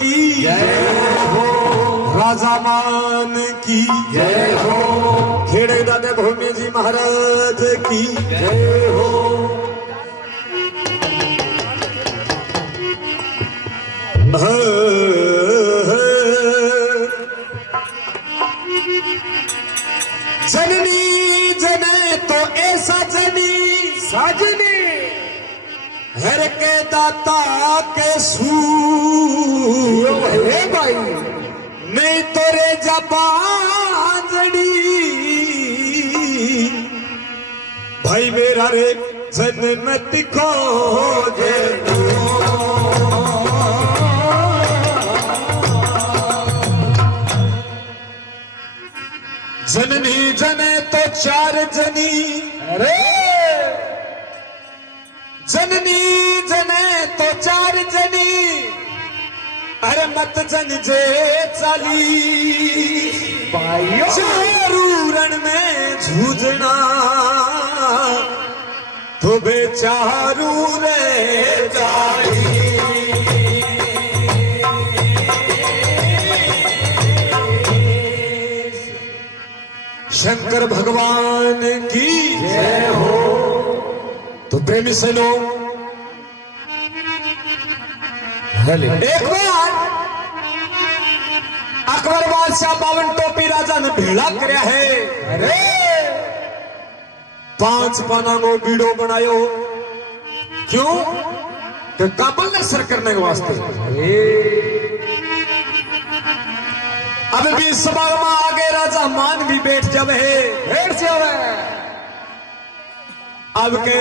की जय हो, राजा मान की जय हो, खेड़े दादे भूमि जी महाराज की जय हो। जननी जने तो ऐसा जनी साजनी हर के दाता के सू है भाई नहीं तो रे जबाजड़ी भाई मेरा रे जन्म तिखो जे जननी जने तो चार जनी अरे जननी जने तो चार जनी अरे मत जन जे चाली चारू रण में झूझना तो बेचारू रे चाली। शंकर भगवान की जय हो। तो प्रेमी से लोग एक बार अकबर बादशाह बावन टोपी राजा ने भेड़ा करया है अरे 5 पाना नो बीड़ो बनायो क्यों कि काबल ने सर करने के वास्ते। अब भी सभा में आगे राजा मान भी बैठ जावे अब के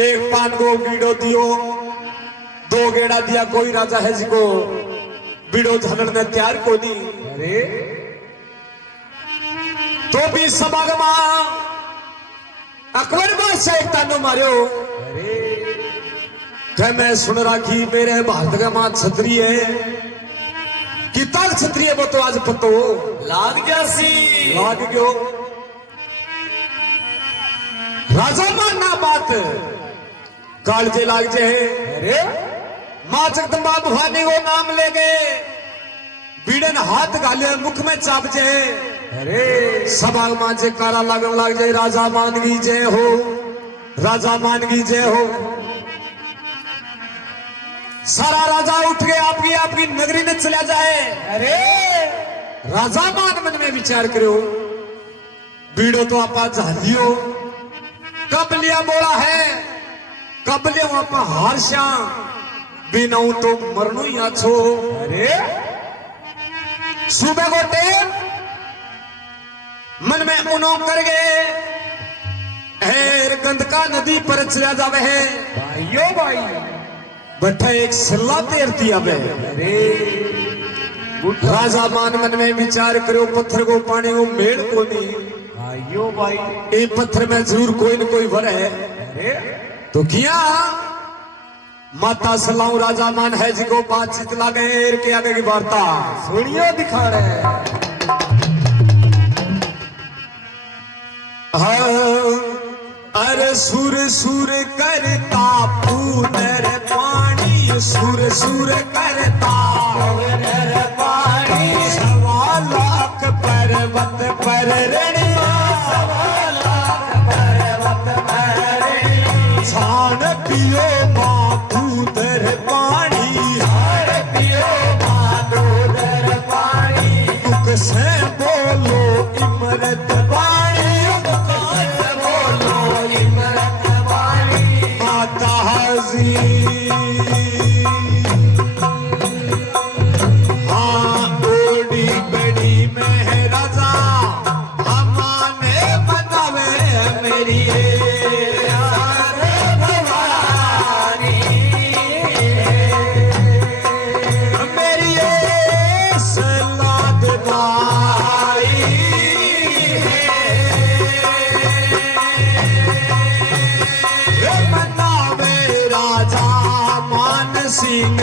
एक पान को बीड़ो दियो 2 गेड़ा दिया कोई राजा है जिको बीड़ो झलड़ ने तैयार को दी अरे तो भी समागमा अकबर बादशाह एक तानो मारियो अरे क्या मैं सुन राखी मेरे भारत का मां छतरी है कि तक छतरी है वो तो आज पतो लाग जासी लाग गयो राजा मानना बात कालजे लाग जे अरे मां जगदम्बा भवानी को नाम ले गए बीड़न हाथ गाले मुख में चाप जे अरे सभा मां जे कारा लगन लग जाए राजा मानगी जय हो, राजा मानगी जय हो। सारा राजा उठ गए आपकी आपकी नगरी में चला जाए अरे राजा मान मन में विचार करो बीड़ो तो आपा झालियो कब लिया बोला है कब लिया आपा हारशा बिना तो मरनो ही आछो अरे सुबह को टेम मन में उनो कर गए गंदका नदी पर चला जावे है भाइयों भाई बट्ठा एक सल्ला तेर दिया अरे राजा मान मन में विचार करो पत्थर को पानी को मेड़ को नहीं भाइयों भाई ये पत्थर में जरूर कोई न कोई भर है अरे तो किया माता सलाऊ राजा मान है जी को बातचीत लागे के आगे की वार्ता सुनियो दिखा रहे अरे सुर सुर करता पूनर पानी सुर सुर करता पानी 1.25 लाख पर्वत पर ऋणी 1.25 लाख पर्वत पर ऋणी छान पियो माधुर पानी छान पियो माधुर पानी दुख से बोलो इमरत वाणी हाँ ओडी बड़ी में राजा हमारे बनावे मेरी भवानी मेरी सलाद भाई मनावे राजा मान सिंह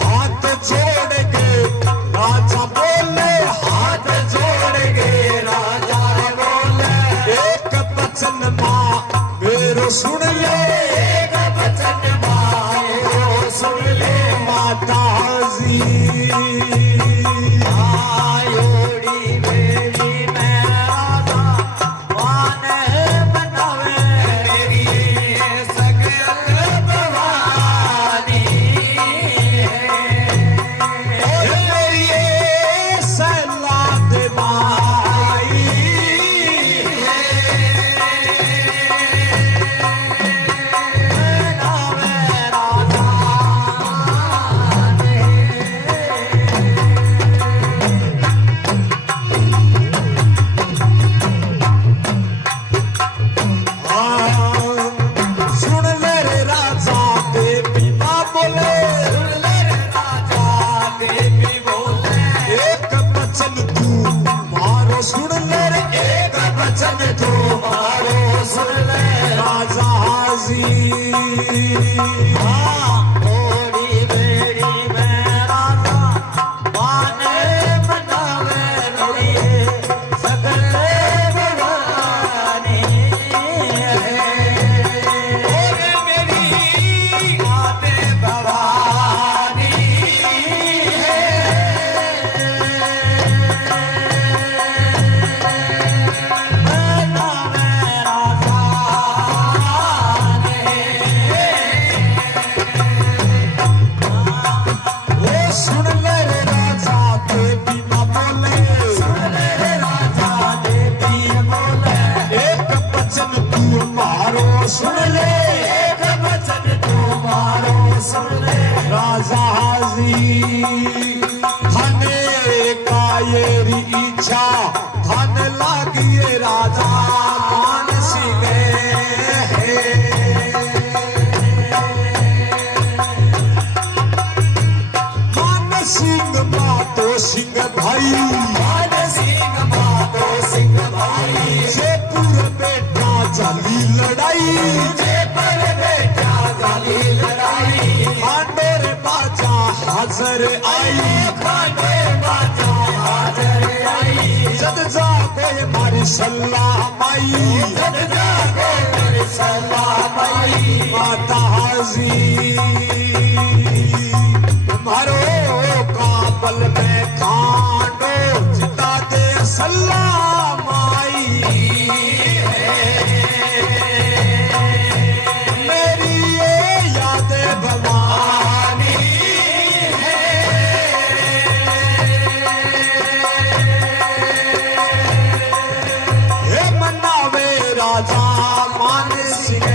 हाथ जोड़ के राजा बोले हाथ सुन ले एक बचन मारो सुन ले माता जी आयोड़ी बेली मेरा मान बनावे मेरी सकल भवानी मेरी सलाद माई सुन ले रे राजा देवी माँ बोले सुन ले रे राजा देवी बोले एक बचन तू मारो सुन ले रे एक बचन तू मारो सुन ले राजा जी थोड़ी बेड़ी में राजा माने बनावे मेरी सकल भवानी ओरे मेरी माते भवानी बनावे राजा ओ सुन ले रे राजा देवी माँ बोले सुन ले रे राजा देवी बोले एक बचन तू मारो सुन ले एक बचन तू मारो सुन ले राजा जी थाने का येरी इच्छा धन लागिए राजा मान सिंह मान सिंह मातो सिंह भाई मान सिंह मातो सिंह भाई जयपुर बेटा चली लड़ाई जयपुर बेटा चली लड़ाई खांडोर बाजा हाजर आई खांडोर बाजा हाजर आई जद जागे मारी सल्लाह माई जद जागे मारी सल्लाह माई माता हाजी मारो काबल में खांडो जिता दे सल्लाह माई मेरी ये याद भवानी हे मन्नावे राजा मान सिंह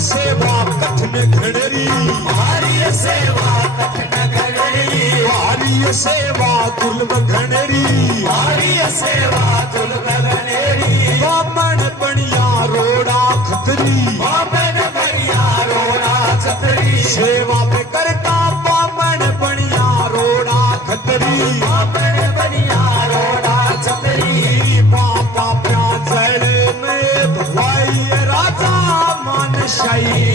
सेवा कठिन घड़री भारी सेवा कठिन घड़री भारी सेवा दुर्लभ घड़री भारी सेवा दुर्लभ घड़री बामण बनिया रोड़ा खतरी बामण बनिया रोड़ा खतरी सेवा पे करता बामण बनिया रोड़ा खतरी बामण बनिया रोड़ा खतरी बापा प्या जड़ में भवाई राजा मान शाही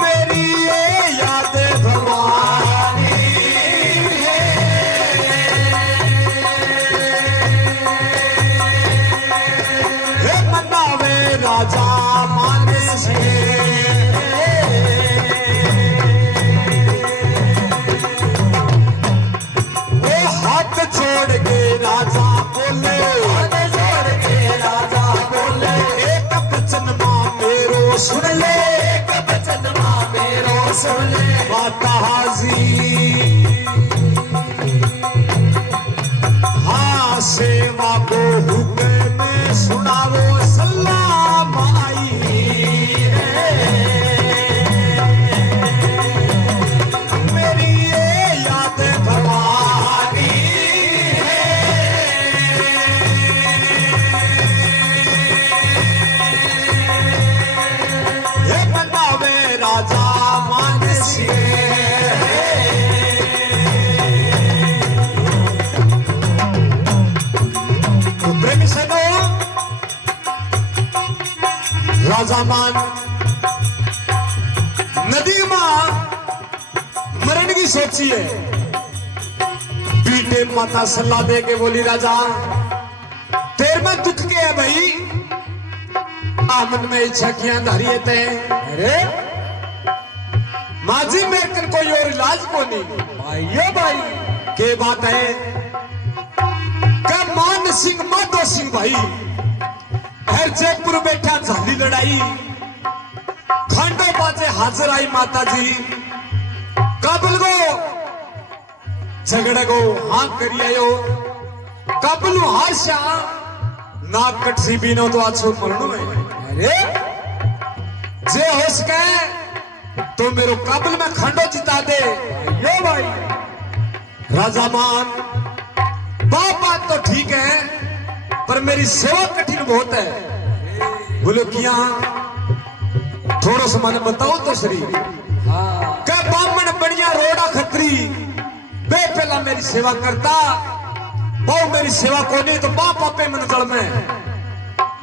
मेरी ये याद भवानी हे मनावे राजा मान से हाथ छोड़ के राजा बोले हाथ छोड़ के राजा बोले एक बचन माँ मेरो सुन ले एक बचन माँ मेरो सुन ले माता हाजी हाँ सेवा को हुक्म में सुनावो सल्लाह माई मेरी ये याद भवानी राजा मान तो प्रेमी सनो राजा मान नदी मां मरण की सोची है। बेटे माता सलाह दे के बोली राजा तेरे में दुख के है भाई, आमन में इच्छा किया धारिये ते। अरे माजी मेरे कन कोई और इलाज को नहीं भाई। भाई के बात है का मान सिंह माधो सिंह भाई हर जयपुर बैठा झाली लड़ाई, खंडो बाजे हाजिर आई माता जी काबुल को झगड़े को हाँ करी आयो, काबुल हार शाह नाक कटसी बीनो तो आज मरणो है। अरे जे हो सके तो मेरो काबुल में खंडो जिता दे। यो भाई राजा मान बात तो ठीक है पर मेरी सेवा कठिन बहुत है। बोलो किया थोड़ा सा मैंने बताओ तो श्री क्या बामन बढ़िया रोड़ा खतरी बे पहला मेरी सेवा करता, बहु मेरी सेवा को नहीं तो बाप आपे मन जड़ में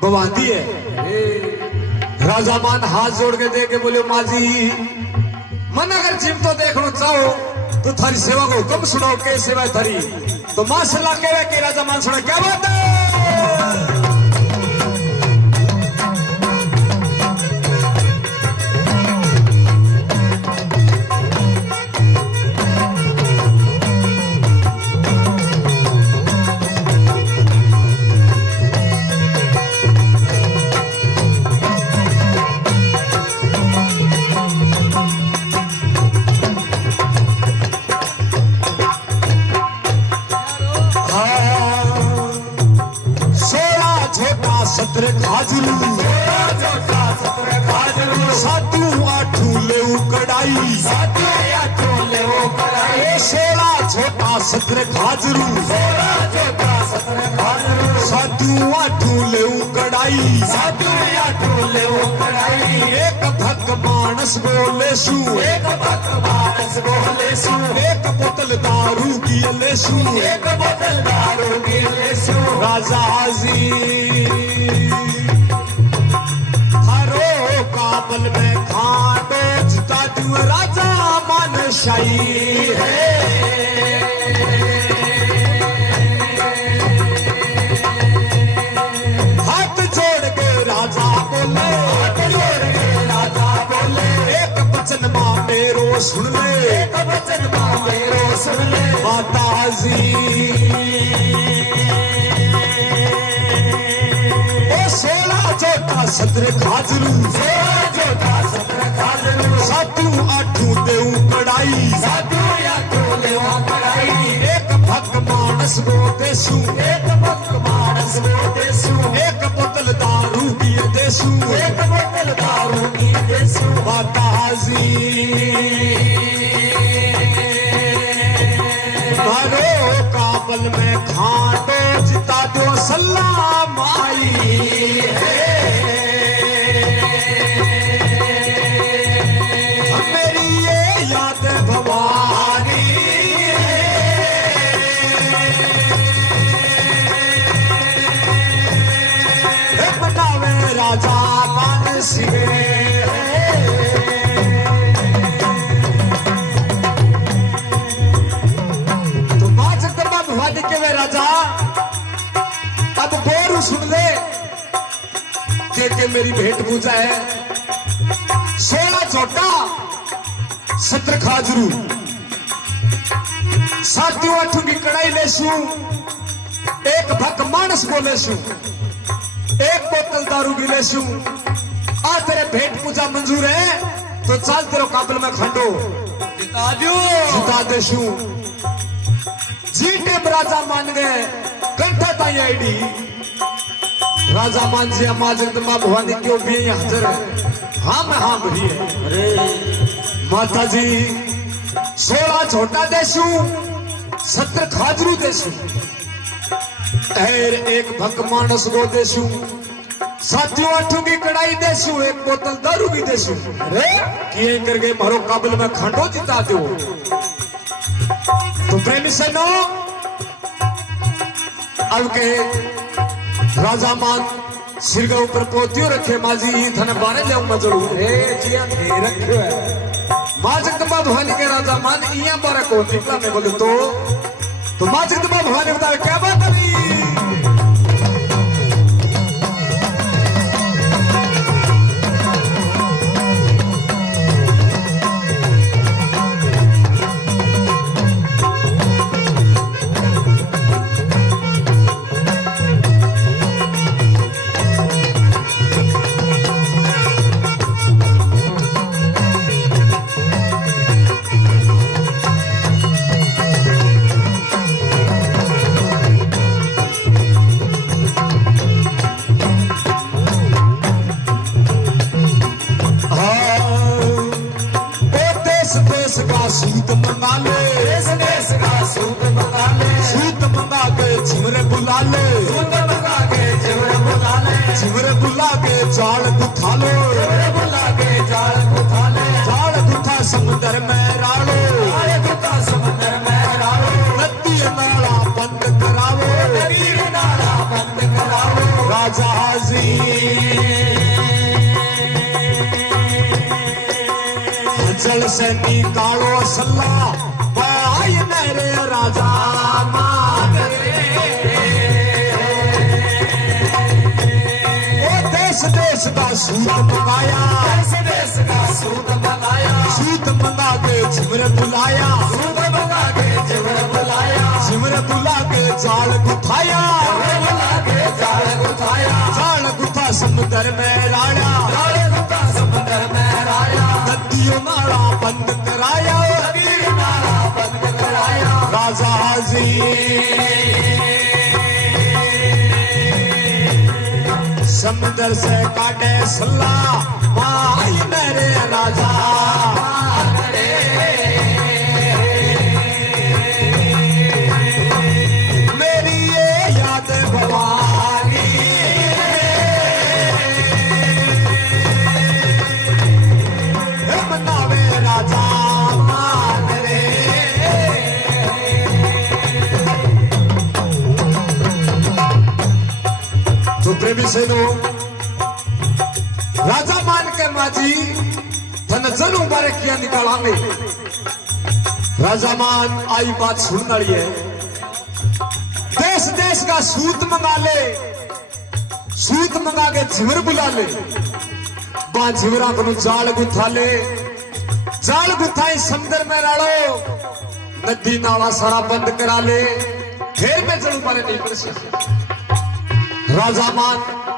बवादी है। राजा मान हाथ जोड़ के दे के बोले माँ जी मन अगर जिम तो देखना चाहो तो थारी सेवा को हुक्म सुनाओ के सेवा थारी, तो मां सलाह कहे कि राजा मान सुना क्या बात है। सत्र खाजरू सातू आठू ले कड़ाई, सोला छोटा सत्र खाजरू सातू आठू ले कड़ाई, एक भक मानस बोले सू, एक बोतल दारू की लेसू, राजा जी काबल में खाटो जिता तू राजा मान शाही है। हाथ जोड़ के राजा बोले, एक वचन मां मेरो सुन ले, माता जी छोटा सत्र खाजरू सातू आठू देऊ कड़ाई, एक भक मानस गो देसू, एक बोतल दारू की देसू, माता जी मारो काबल में खाटो जिता दो सलाम आई है। मेरी ये याद भवानी बतावे राजा मान सिंह। तो मां जगदम्बा भवानी के वे राजा अब बोरू सुन ले के मेरी भेंट पूजा है। सोला छोटा सत्र खाजरू सातू आठू की कड़ाई लेसू, एक भक मानस को लेसू, एक बोतल दारू की लेसू। आ तेरे भेंट पूजा मंजूर है तो चल तेरे काबल में खंडो जिता देशू। जीटे राजा मान गए कंठा ताई आईडी, राजा मान जी मां जगदम्बा भवानी क्यों भी हाजिर है। हाँ मैं हाँ भरी है। अरे माता जी सोला छोटा देशू सत्र खाजरू देशू, एक भक मानस गो देशू, साथियों आठों की कड़ाई देशू, एक बोतल दारू की देशू। अरे किए करके मारो काबल में खंडो जिता दो। तो प्रेमी सनो अब के राजा मान सिर के ऊपर पोतियो रखे माजी थने बारे ले मजड़ू। ए जिया थे रखियो है माँ जगदम्बा भवानी के राजा मान इया बारा को निकला में बोले तो माँ जगदम्बा भवानी बतावे क्या बात अभी सूत मंगा ले देश का सूत मंगा ले सूत मंगा के झिमरे बुला ले सूत मंगा के झिमरे बुला ले झिमरे बुला के जाल गुथा लो झिमरे बुला के जाल गुथा ले जाल गुथा समुद्र में राड़ो जाल गुथा समुद्र में राड़ो नदी नाला बंद करावो नदी नाला बंद करावो राजा जी जल से निकालो सल्ला भाई मेरे राजा मान रे ओ देश देश का सूत मंगाया देश का सूत मंगाया सूत मंगा के झिमरे बुलाया सूत मंगा के झिमरे बुलाया झिमरे बुला के जाल गुथाया बुला के जाल गुथाया जाल गुथा समुद्र में राड़ा जाल गुथा समुद्र में राड़ा नदियों नाला बंद कराया नाला बंद कराया राजा जी समुद्र से काटे सल्ला भाई मेरे राजा मेरी ये याद भवानी मनावे राजा मान रे तो प्रेमी से नो राजा मान के माजी धन जन उबारे किया निकाला में राजा मान आई बात सुन रही है देश देश का सूत मंगा ले सूत मंगा के झिमर बुला ले बा झिमरा को जाल गुथा ले जाल गुथाई समुद्र में राड़ो नदी नाला सारा बंद करा ले फिर में जरूर मारे नहीं कर सकते राजा मान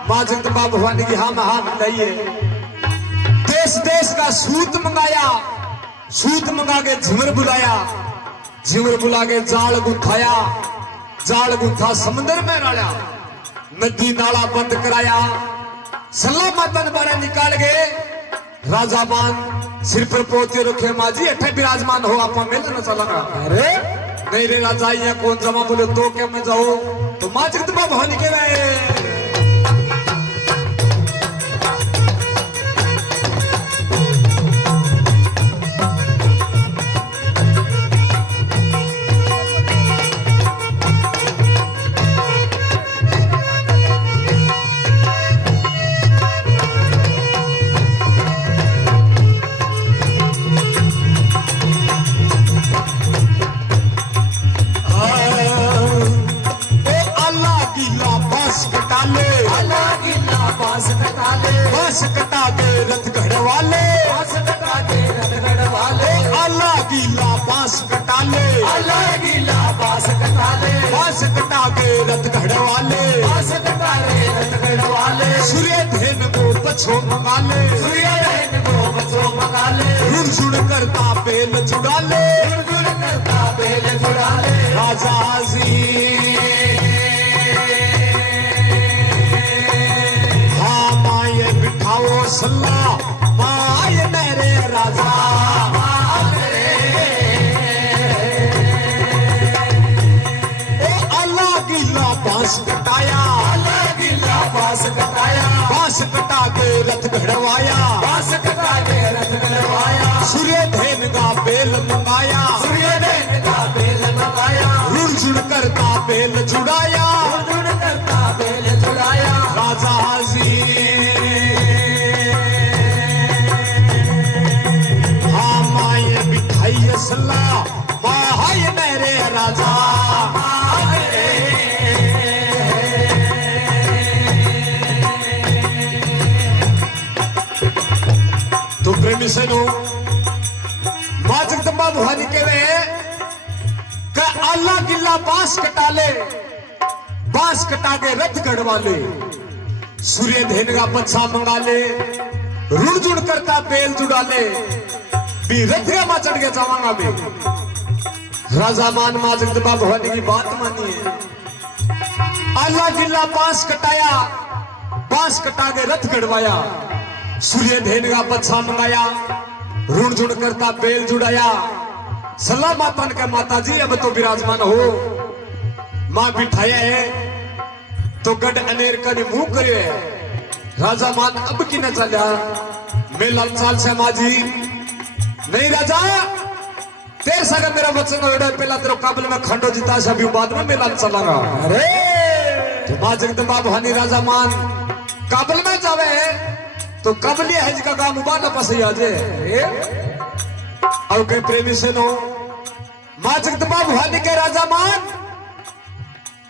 माँ जगदम्बा भवानी की हम हाथ मिलाइए देश देश का सूत मंगाया सूत मंगा के झिमर बुलाया झिमर बुला के जाल गुथाया जाल गुथा समुद्र में राड़ा नदी नाला बंद कराया सल्ला मातन बारे निकाल गए राजा मान सिर पर पोते रखे माजी अठे विराजमान हो आप मिल न चला अरे नहीं रे राजा ये कौन जमा बोले तो क्या मैं जाऊं तो माँ जगदम्बा भवानी के गए बांस कटा के रथ गढ़वाले अल्लाह गीला बांस कटा ले अल्लाह गीला बांस कटा ले बांस कटा के रथ गढ़वाले सूर्य धेन को बछो मंगा ले सूर्य धेन को बछो मंगा ले रुड़ करता बेल जुड़ा ले रुड़ करता बेल जुड़ा ले राजा जी बिठाओ सल्ला भाई मेरे राजा अल्लाह गीला बांस कटाया अल्लाह गीला बांस कटाया बांस कटा के रथ गढ़वाया बांस कटा के रथ गढ़वाया सूर्य धेन का बेल मंगाया सूर्य धेन का बेल मंगाया रुड़ करता बेल जुड़ाया रुड़ करता बेल जुड़ाया राजा जी हाँ माया प्रेमी सेनो मां जगदम्बा भवानी केवे का आला गिल्ला बांस कटाले, बांस कटा के रथ गढ़वाले, सूर्य धेनगा पच्छा मंगाले, रुण जुड़ करता बेल जुड़ाले, भी रथ मां चढ़ के जावांगा भी। राजा मान मां जगदम्बा भवानी की बात मानी है। आला गिल्ला बांस कटाया, बांस कटा के रथ गढ़वाया, सूर्य धेनगा पच्छा मंगाया, रुण जुड़ करता बेल जुड़ाया। सलाह माता ने कहा माता जी अब तो विराजमान हो। मां बिठाया है तो गढ़ अनेर का ने मुंह करे है। राजा मान अब की न चला मेला चाल से मां जी नहीं राजा तेरे सागर मेरा वचन हो पहला तेरे काबल में खंडो जीता से अभी बाद में मेला चलागा। अरे तो मां जगदम्बा भवानी राजा मान काबल में जावे तो काबलिया है जिसका काम उबाना पसई आजे। और कई प्रेमी से नो मां जगदम्बा भवानी के राजा मान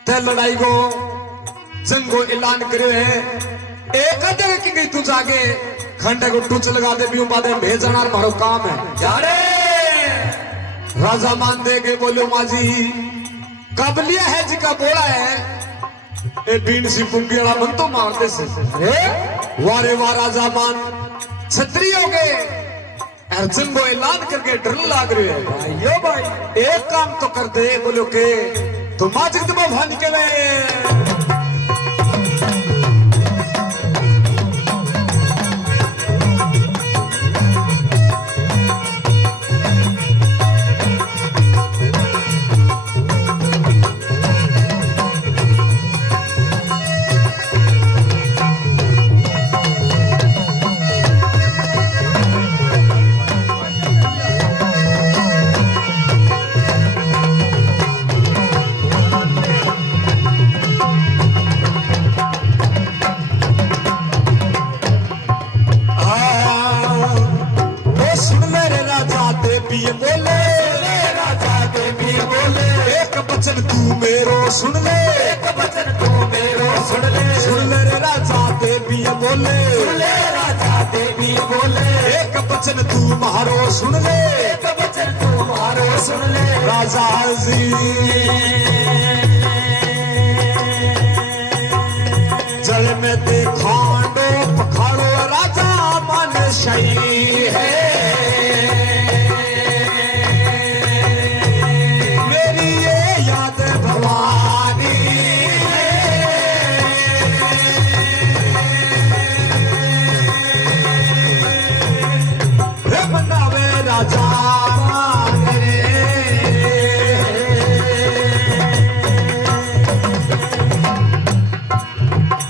ते लड़ाई को जंग को ऐलान करे है। एक जगह की गई तू जागे खंडे को टूच लगा दे भी बाद में भेजना मारो काम है जा रे। राजा मान दे के बोलो मां जी काबलिया है जिका बोला है ए बीन सी पुंगी वाला मन तो मारते से। वारे वाह राजा मान छतरी हो गए अर्जुन को ऐलान करके डर लाग रहे हैं भाइयों भाई एक काम तो कर दे बोलो के तो मां जगदम्बा भवानी के वे तू मेरो सुन ले एक वचन तू मेरो सुन ले रे राजा देवी बोले सुन ले राजा देवी बोले एक वचन तू मारो सुन ले एक वचन तू मारो सुन ले राजा जी जल में देखांडो पखाड़ो राजा मन शही है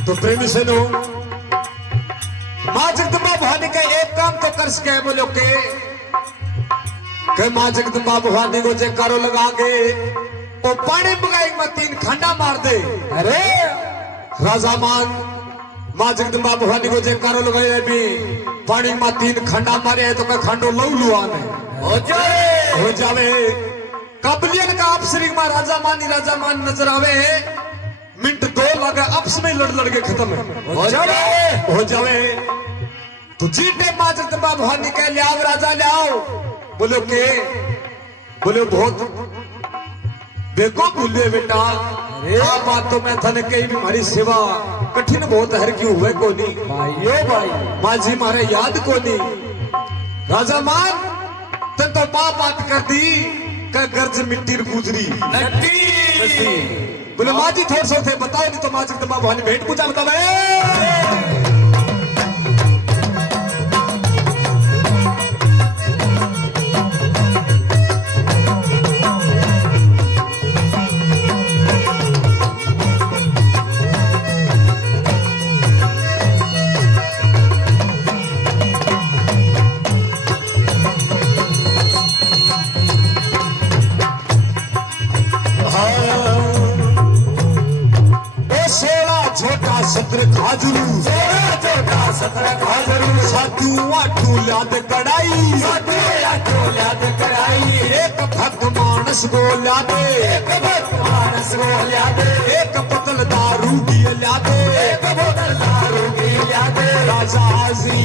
तो प्रेमी से नो मां जगदम्बा भवानी का एक काम तो कर सके बोलो के मां जगदम्बा भवानी को जयकारो लगा के वो पानी बुगाई में 3 खंडा मार दे। अरे राजा मान मां जगदम्बा भवानी को जयकारो लगाए भी पानी में 3 खंडा मारे है तो का खंडो लऊ लुआने हो जावे काबलियन का अफसरी में राजा मान नजर आवे मिनट 2 लगे आपस में लड़ के खत्म हो जावे तो जीते मां जगदम्बा भवानी कह ले आओ राजा ले आओ बोलो के बोलो बहुत देखो भूले बेटा आ बात तो मैं थने कही भी हमारी सेवा कठिन बहुत हर क्यों हुए को नहीं भाइयों भाई मां जी मारे याद को नहीं राजा मान तन तो बात कर दी का गर्ज मिट्टी गुजरी बोले मां जी थोड़ा सा थे बताओ नहीं तो मां जगदम्बा भवानी भेंट पूछा बताओ सत्र खाजरू साधु आठू लाद कड़ाई एक भक्त मानस को लादे एक बोतल दारू की लादे राजा जी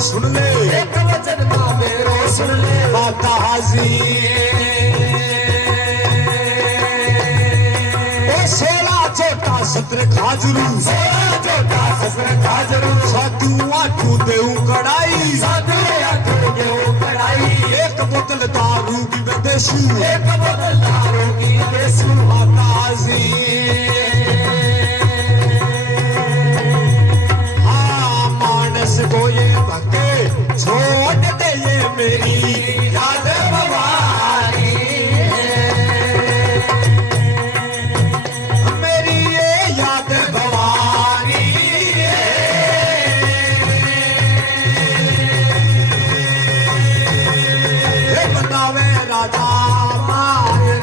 सुन ले, एक वचन मेरो सुन ले। माता हाजी ओ 16 छोटा सत्र खाजरू, 16 छोटा सत्र खाजरू, साधु आठू देऊ कड़ाई, साधु आठू देऊ कड़ाई, एक बोतल दारू की विदेशू, एक बोतल दारू की विदेशू। माता हाजी हाँ मानस को ये भके छोड़ दे ये मेरी याद भवानी, मेरी ये याद भवानी। ये बनावे राजा मारे,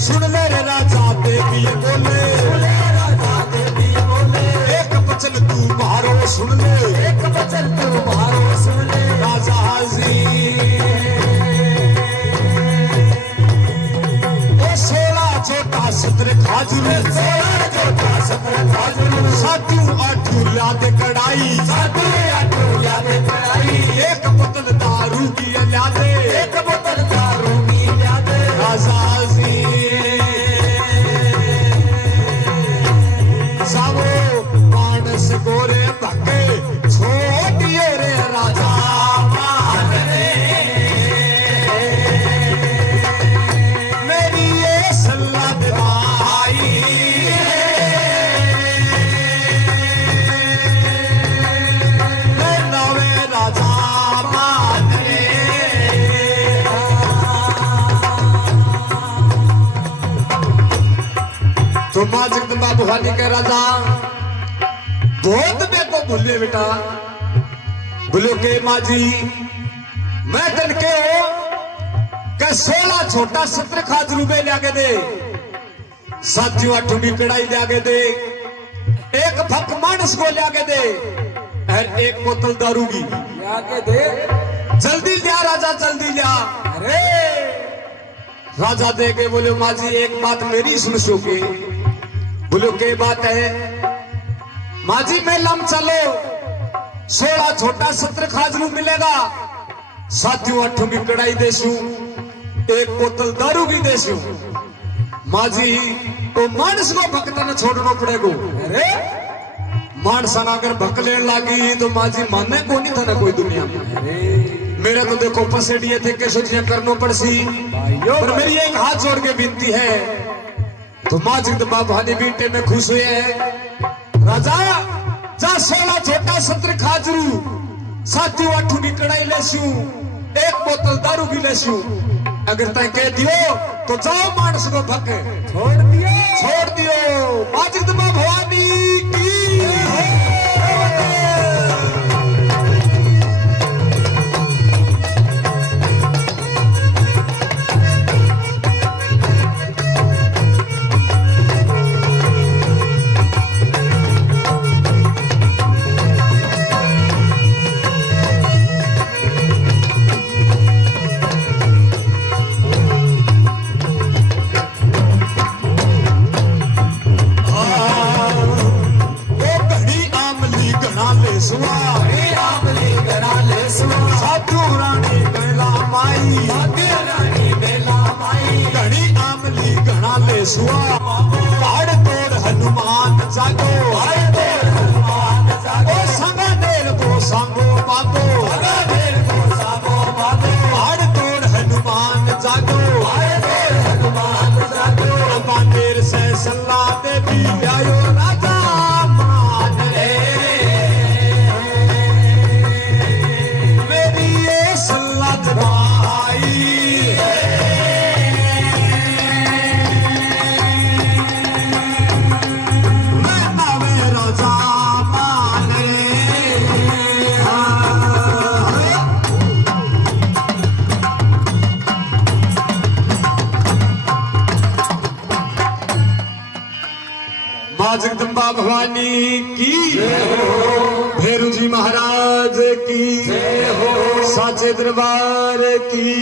सुन ले रे राजा देवी बोले, राजा देवी बोले, एक वचन तू मारो सुन ले, एक वचन तुम्हारो सुन ले। राजा हाजी ओ 16 छोटा सत्र खाजरू, 16 छोटा सत्र खाजरू, साधु आठू लाद कड़ाई, साधु आठू याद कड़ाई, एक बोतल दारू की लादे, एक बोतल दारू की याद। राजा हाजी सावो मानस गोरे भके छोड़िए रे राजा मान रे, मेरी ये सल्ला दिवाई, मैं नवे राजा मान रे। तो माँ जगदम्बा भवानी के राजा बहुत मेरे को भूले बेटा, बोलो के माँ जी मैं तन के हो के 16 छोटा सत्र खाजरू में लागे दे, साथियों आठुनी कड़ाई लागे दे, एक फक मानस को लागे दे और एक बोतल दारू की याके दे। जल्दी लिया राजा जल्दी लिया। अरे राजा दे के बोले माँ जी एक बात मेरी सुन सोके, बोलो के बात है माँ जी मैं लम चलो 16 छोटा सत्र खाजरू मिलेगा, साथियों आठों की कड़ाई देसू, एक बोतल दारू की देसू। माँ जी तो मानस को भक्ता न छोड़ना पड़ेगा। अरे मानस अगर भक लेने लगी तो माँ जी मानने को नहीं था ना कोई दुनिया में। मेरे तो देखो पसेडिए थे के सोचिए करनो पड़सी, पर मेरी एक हाथ जोड़ के विनती है तो माँ जगदम्बा भवानी बीटे में खुश हुए हैं। राजा जा 16 छोटा सत्र खाजरू, साथियों आठू की कड़ाई लेसू, एक बोतल दारू भी लेसू, अगर तय कह दियो तो जाओ मानस को भक छोड़ दियो, छोड़ दियो। माँ जगदम्बा भवानी की साधु रानी बेला माई, घड़ी आमली घना ले सुआ, पहाड़ तोड़ हनुमान जागो, ओ संगा देर को सांगो बागो, पहाड़ तोड़ हनुमान जागो, बांदेर से सल्ला देवी आयो राजा मान रे, मेरी ये सल्ला दबाई, मैं नावे राजा मान रे। माँ जगदम्बा भवानी की भैरू जी महाराज की साचे दरबार की।